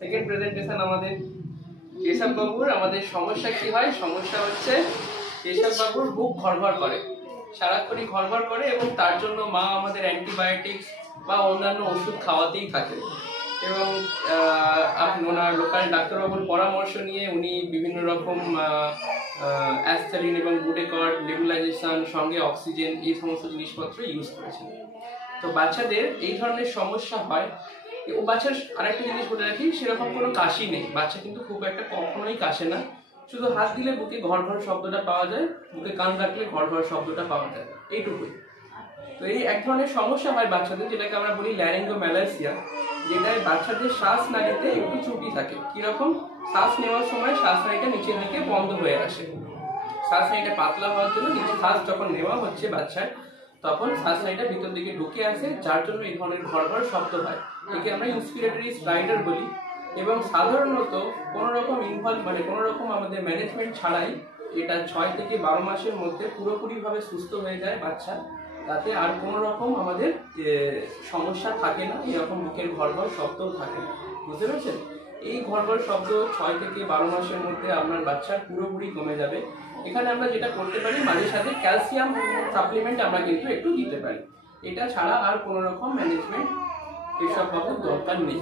Second presentation আমাদের কেশব বাবুর। আমাদের সমস্যা কি হয়? সমস্যা হচ্ছে কেশব বাবুর বুক ঘড়ঘড় করে, সারাক্ষণই ঘড়ঘড় করে, এবং তার জন্য মা আমাদের অ্যান্টিবায়োটিক্স বা অন্যান্য ওষুধ খাওয়াতেই থাকে। এবং ওনার লোকাল ডাক্তারবাবুর পরামর্শ নিয়ে উনি বিভিন্ন রকম অ্যাসথালিন এবং বুটেকট, নেবুলাইজেশন, সঙ্গে অক্সিজেন, এই সমস্ত জিনিসপত্র ইউজ করেছেন। তো বাচ্চাদের এই ধরনের সমস্যা হয়। ও বাচ্চার আরেকটা জিনিস বলে রাখি, সেরকম কোনো কাশি নেই, বাচ্চা কিন্তু খুব একটা কখনোই কাশে না, শুধু হাত দিলে বুকে ঘর ঘর শব্দটা পাওয়া যায়, বুকে কান রাখলে ঘর ঘর শব্দটা পাওয়া যায়, এইটুকুই। তো এই এক ধরনের সমস্যা হয় বাচ্চাদের, যেটাকে আমরা বলি ল্যারিঙ্গোম্যালাসিয়া, যেটায় বাচ্চাদের শ্বাস নালীতে একটু ত্রুটি থাকে। কিরকম? শ্বাস নেওয়ার সময় শ্বাসনালীটা নিচের দিকে বন্ধ হয়ে আসে, শ্বাসনালীটা পাতলা হওয়ার জন্য নিচে শ্বাস যখন নেওয়া হচ্ছে বাচ্চার, তখন শ্বাসনালীটা ভিতর দিকে ঢুকে আসে, যার জন্য এই ধরনের ঘর ঘর শব্দ হয়। একে আমরা ইন্সপিরেটরি স্ট্রাইডার বলি। এবং সাধারণত কোনো রকম কোনো রকম আমাদের ম্যানেজমেন্ট ছাড়াই এটা 6 থেকে 12 মাসের মধ্যে পুরোপুরিভাবে সুস্থ হয়ে যায় বাচ্চা। তাতে আর কোনো রকম আমাদের সমস্যা থাকে না, এরকম বুকের ঘর ঘর শব্দও থাকে না। বুঝতে পেরেছেন? এই ঘর ঘর শব্দ 6 থেকে 12 মাসের মধ্যে আপনার বাচ্চার পুরোপুরি কমে যাবে। এখানে আমরা যেটা করতে পারি, মাঝে সাথে ক্যালসিয়াম সাপ্লিমেন্ট আমরা কিন্তু একটু দিতে পারি। এটা ছাড়া আর কোনো রকম ম্যানেজমেন্ট কেশব বাবুর দরকার নেই।